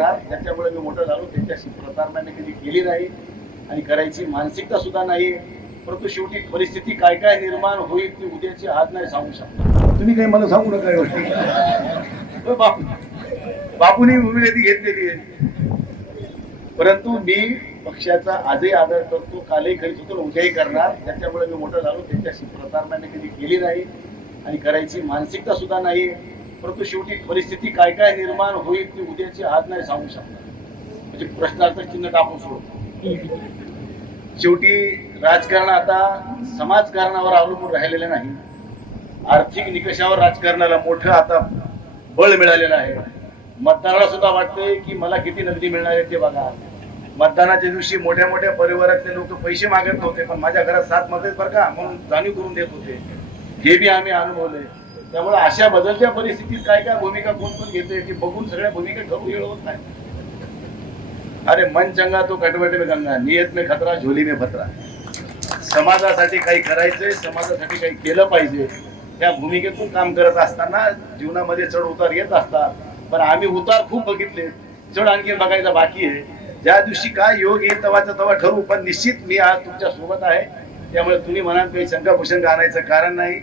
करणार, त्याच्यामुळे मी मोठं झालो. त्याच्याशी प्रतारणा मी कधी केली नाही आणि करायची मानसिकता सुद्धा नाही. परंतु शेवटी परिस्थिती काय काय निर्माण होईल ती उद्याची आज नाही सांगू शकतो. तुम्ही काही मला सांगू नका एवढी. बापूंनी भूमिका घेतलेली आहे. परंतु मी पक्षाचा आजही आदर करतो, कालही करीत होतो, उद्याही करणार. त्याच्यामुळे मी मोठं झालो. त्याच्याशी प्रतारणा मी कधी केली नाही आणि करायची मानसिकता सुद्धा नाही. परंतु शेवटी परिस्थिती काय काय निर्माण होईल ती उद्याची आज नाही सांगू शकणार. म्हणजे प्रश्नार्थ चिन्ह टाकून सोडतो. शेवटी राजकारण आता समाजकारणावर अवलंबून राहिलेलं नाही, आर्थिक निकषावर राजकारणाला मोठं आता बळ मिळालेलं आहे. मतदाराला सुद्धा वाटतंय की मला किती नगदी मिळणार आहे ते बघा. मतदानाच्या दिवशी मोठ्या मोठ्या परिवारातले लोक पैसे मागत नव्हते, पण माझ्या घरात 7 मत आहेत बरं का म्हणून जाणीव करून देत होते. हे बी आम्ही अनुभवलंय. त्यामुळे अशा बदलत्या परिस्थितीत काय काय भूमिका कोण कोण घेते ते बघून सगळ्या भूमिका ठरवू येत नाही. अरे मन चंगा तो कटवट में गंगा, नियत में खतरा झोली में फतरा. समाजासाठी काही करायचंय, समाजासाठी काही केलं पाहिजे, त्या भूमिकेतून काम करत असताना जीवनामध्ये चढ उतार येत असतात. पण आम्ही उतार खूप बघितले, चढ आणखी बघायचा बाकी आहे. ज्या दिवशी काय योग येईल तेव्हाचा तेव्हा ठरवू. पण निश्चित मी आज तुमच्या सोबत आहे, त्यामुळे तुम्ही म्हणाल काही शंका भूषंका आणायचं कारण नाही.